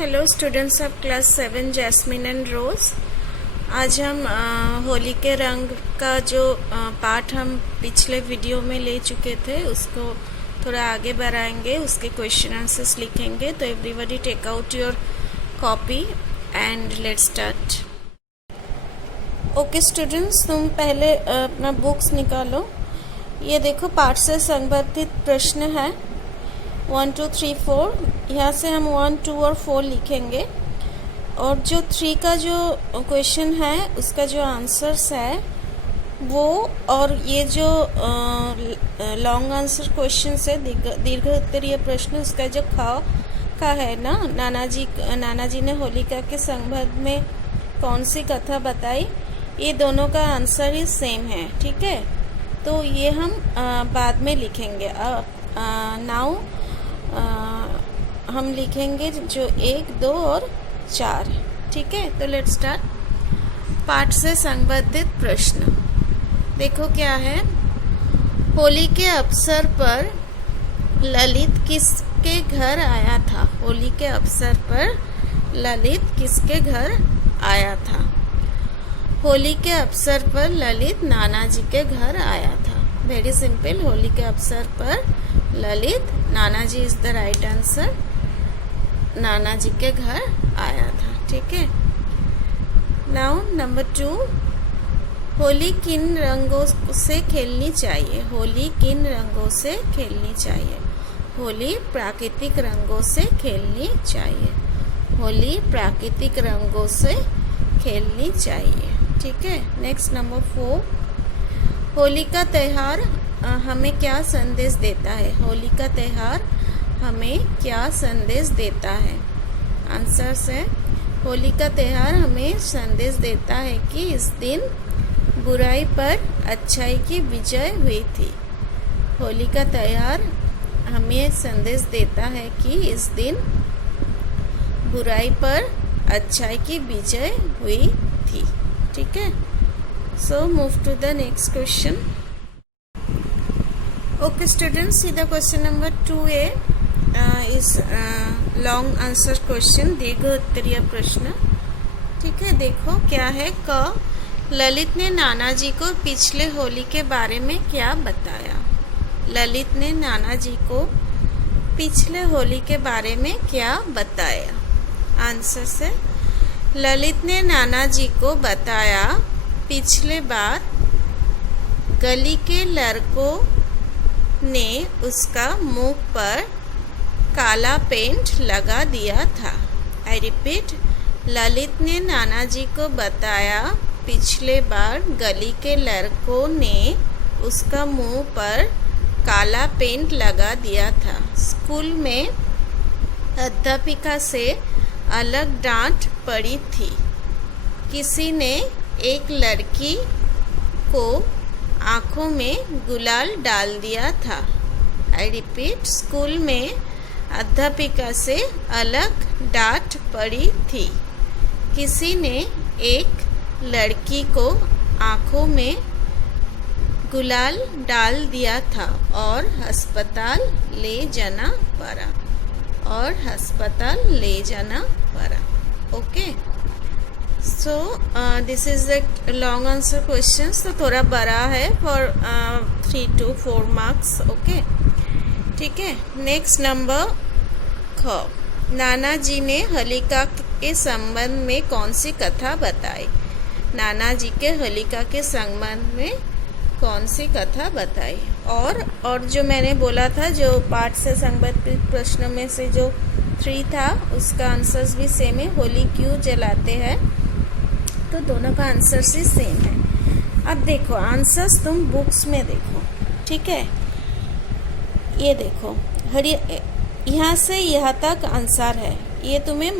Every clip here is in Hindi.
Hello students of class 7 Jasmine and Rose. आज हम होली के रंग का जो पार्ट हम पिछले वीडियो में ले चुके थे उसको थोड़ा आगे बढ़ाएंगे, उसके क्वेश्चन आंसर्स लिखेंगे। तो everybody take out your copy and let's start. Okay students, तुम पहले अपना बुक्स निकालो। ये देखो पाठ से संबंधित प्रश्न है 1 2 3 4। यहाँ से हम 1 2 और 4 लिखेंगे और जो 3 का जो क्वेश्चन है उसका जो आंसर्स है वो, और ये जो लॉन्ग आंसर क्वेश्चन है दीर्घ उत्तरीय प्रश्न, उसका जो का है ना, नाना जी ने होलिका के संबंध में कौन सी कथा बताई, ये दोनों का आंसर ही सेम है। ठीक है, तो ये हम बाद में लिखेंगे। नाउ हम लिखेंगे जो 1 2 और 4। ठीक है, तो लेट्स स्टार्ट। पाठ से संबंधित प्रश्न देखो क्या है। होली के अवसर पर ललित किसके घर आया था? होली के अवसर पर ललित किसके घर आया था? होली के अवसर पर ललित नाना जी के घर आया था। वेरी सिंपल, होली के अवसर पर ललित, नाना जी इज द राइट आंसर, नाना जी के घर आया था। ठीक है, नाउ नंबर 2, होली किन रंगों से खेलनी चाहिए? होली किन रंगों से खेलनी चाहिए? होली प्राकृतिक रंगों से खेलनी चाहिए। होली प्राकृतिक रंगों से खेलनी चाहिए। ठीक है, नेक्स्ट नंबर 4, होली का त्यौहार हमें क्या संदेश देता है? होली का त्यौहार हमें क्या संदेश देता है? आंसर है, होली का त्यौहार हमें संदेश देता है कि इस दिन बुराई पर अच्छाई की विजय हुई थी। होली का त्यौहार हमें संदेश देता है कि इस दिन बुराई पर अच्छाई की विजय हुई थी। ठीक है, so move to the next question. Okay students, see the question number 2A इस लॉन्ग आंसर क्वेश्चन, दीर्घ उत्तरीय प्रश्न। ठीक है, देखो क्या है। क, ललित ने नाना जी को पिछले होली के बारे में क्या बताया? ललित ने नाना जी को पिछले होली के बारे में क्या बताया? आंसर से, ललित ने नाना जी को बताया पिछले बार गली के लड़कों ने उसका मुंह पर काला पेंट लगा दिया था। आई रिपीट, ललित ने नाना जी को बताया पिछले बार गली के लड़कों ने उसका मुंह पर काला पेंट लगा दिया था। स्कूल में अध्यापिका से अलग डांट पड़ी थी। किसी ने एक लड़की को आंखों में गुलाल डाल दिया था। आई रिपीट, स्कूल में अध्यापिका से अलग डांट पड़ी थी। किसी ने एक लड़की को आंखों में गुलाल डाल दिया था और अस्पताल ले जाना पड़ा। Okay, so this is the long answer question. तो थोड़ा बड़ा है फॉर 3 to 4 मार्क्स। ओके, ठीक है। नेक्स्ट नंबर ख, नाना जी ने होलिका के संबंध में कौन सी कथा बताई? नाना जी के होलिका के संबंध में कौन सी कथा बताई? और जो मैंने बोला था, जो पाठ से संबंधित प्रश्न में से जो 3 था उसका आंसर्स भी सेम है। होली क्यों जलाते हैं? तो दोनों का आंसर ही सेम है। अब देखो आंसर्स तुम बुक्स में देखो। ठीक है, ये देखो, यहाँ से यहाँ तक आंसर है। ये तुम्हें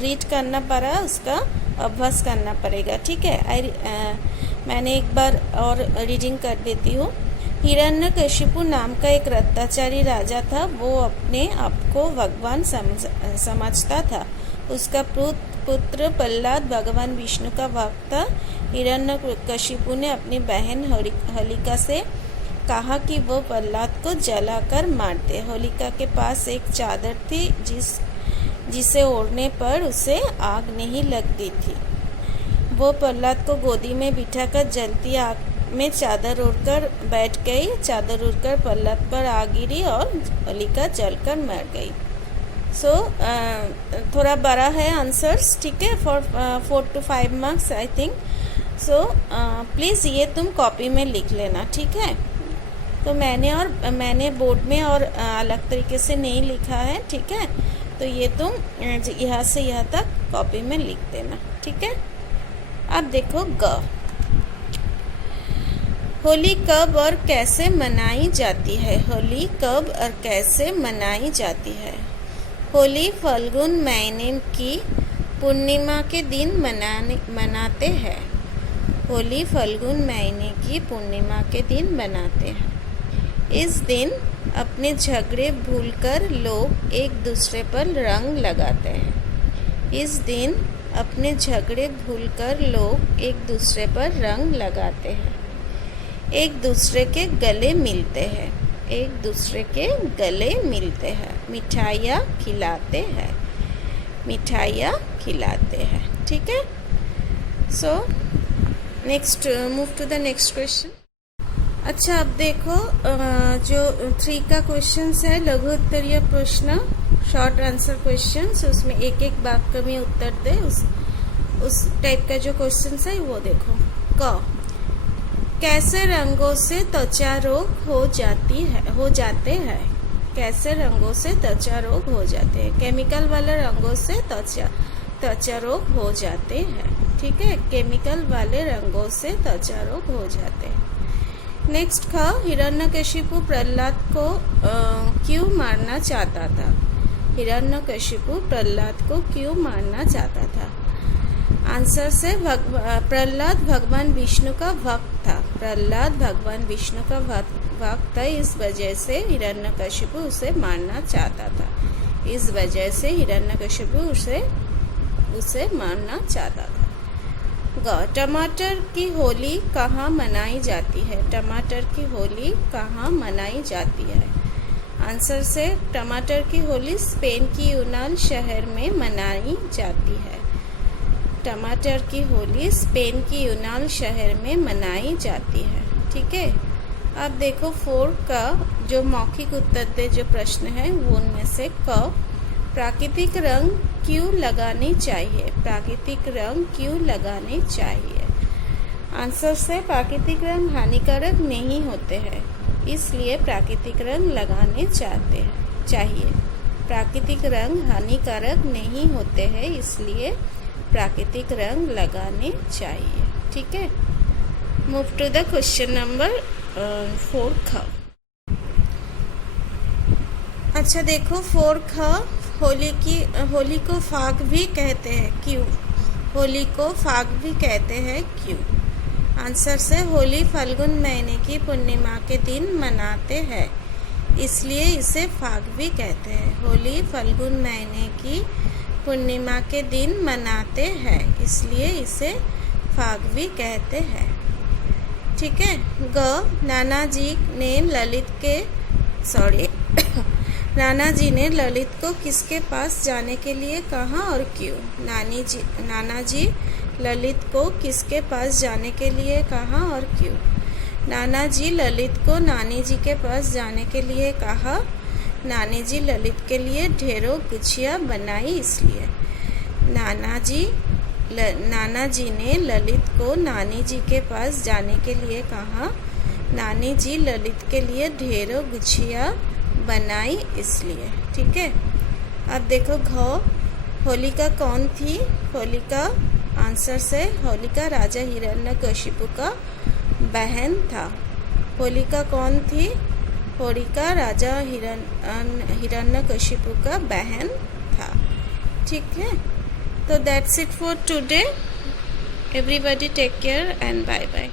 रीड करना पड़ा, उसका अभ्यास करना पड़ेगा। ठीक है, मैंने एक बार और रीडिंग कर देती हूँ। हिरण्यकशिपु नाम का एक अत्याचारी राजा था। वो अपने आप को भगवान समझता था। उसका पुत्र प्रहलाद भगवान विष्णु का भक्त था। हिरण्यकशिपु ने अपनी बहन होलिका से कहा कि वो प्रहलाद को जलाकर मार दे। होलिका के पास एक चादर थी जिसे ओढ़ने पर उसे आग नहीं लगती थी। वो प्रहलाद को गोदी में बिठाकर जलती आग में चादर ओढ़कर बैठ गई। चादर उड़कर प्रहलाद पर आ गिरी और होलिका जलकर मर गई। सो थोड़ा बड़ा है आंसर्स, ठीक है, for 4 to 5 marks I think. So please ये तुम कॉपी में लिख लेना, ठीक है। तो मैंने बोर्ड में और अलग तरीके से नहीं लिखा है, ठीक है। तो ये तुम यहाँ से यहाँ तक कॉपी में लिख देना, ठीक है। अब देखो ग, होली कब और कैसे मनाई जाती है? होली कब और कैसे मनाई जाती है? होली फाल्गुन महीने की पूर्णिमा के दिन मनाते हैं। होली फाल्गुन महीने की पूर्णिमा के दिन मनाते हैं। इस दिन अपने झगड़े भूलकर लोग एक दूसरे पर रंग लगाते हैं। इस दिन अपने झगड़े भूलकर लोग एक दूसरे पर रंग लगाते हैं। एक दूसरे के गले मिलते हैं। एक दूसरे के गले मिलते हैं। मिठाइयाँ खिलाते हैं। मिठाइयाँ खिलाते हैं, ठीक है। So next, move to the next question. अच्छा, अब देखो जो 3 का क्वेश्चन है, लघु उत्तरीय प्रश्न, शॉर्ट आंसर क्वेश्चन, उसमें एक एक वाक्य में उत्तर दे, उस टाइप का जो क्वेश्चन है वो देखो। क, कैसे रंगों से त्वचा रोग हो जाते हैं? कैसे रंगों से त्वचा रोग हो जाते हैं? केमिकल वाले रंगों से त्वचा रोग हो जाते हैं, ठीक है। केमिकल वाले रंगों से त्वचा रोग हो जाते हैं। नेक्स्ट ख, हिरण्यकशिपु प्रहलाद को क्यों मारना चाहता था? हिरण्यकशिपु प्रहलाद को क्यों मारना चाहता था? आंसर से प्रहलाद भगवान विष्णु का भक्त था। प्रहलाद भगवान विष्णु का भक्त था, इस वजह से हिरण्यकशिपु उसे मारना चाहता था। इस वजह से हिरण्यकशिपु उसे मारना चाहता था। ग, टमाटर की होली कहाँ मनाई जाती है? टमाटर की होली कहाँ मनाई जाती है? आंसर से टमाटर की होली स्पेन की यूनान शहर में मनाई जाती है। टमाटर की होली स्पेन की यूनान शहर में मनाई जाती है, ठीक है। अब देखो 4 का जो मौखिक उत्तर दे जो प्रश्न है वो उनमें से क, प्राकृतिक रंग क्यों लगाने चाहिए? प्राकृतिक रंग क्यों लगाने चाहिए? आंसर से प्राकृतिक रंग हानिकारक नहीं होते हैं, इसलिए प्राकृतिक रंग लगाने चाहिए। प्राकृतिक रंग हानिकारक नहीं होते हैं, इसलिए प्राकृतिक रंग लगाने चाहिए, ठीक है। Move to the question number 4 ख। अच्छा देखो 4 ख, होली को फाग भी कहते हैं, क्यों? होली को फाग भी कहते हैं, क्यों? आंसर से होली फाल्गुन महीने की पूर्णिमा के दिन मनाते हैं, इसलिए इसे फाग भी कहते हैं। होली फाल्गुन महीने की पूर्णिमा के दिन मनाते हैं, इसलिए इसे फाग भी कहते हैं, ठीक है। ग, नाना जी ने ललित को किसके पास जाने के लिए कहा और क्यों? नाना जी ललित को किसके पास जाने के लिए कहा और क्यों? नाना जी ललित को नानी जी के पास जाने के लिए कहा। नानी जी ललित के लिए ढेरों गुच्छियाँ बनाई, इसलिए। नाना जी ने ललित को नानी जी के पास जाने के लिए कहा। नानी जी ललित के लिए ढेरों गुच्छियाँ बनाई, इसलिए, ठीक है। अब देखो घ, होलिका कौन थी? होलिका, आंसर से होलिका राजा हिरण्यकशिपु का बहन था। होलिका कौन थी? होलिका राजा हिरण्यकशिपु का बहन था, ठीक है। तो that's it for today. Everybody take care and bye bye.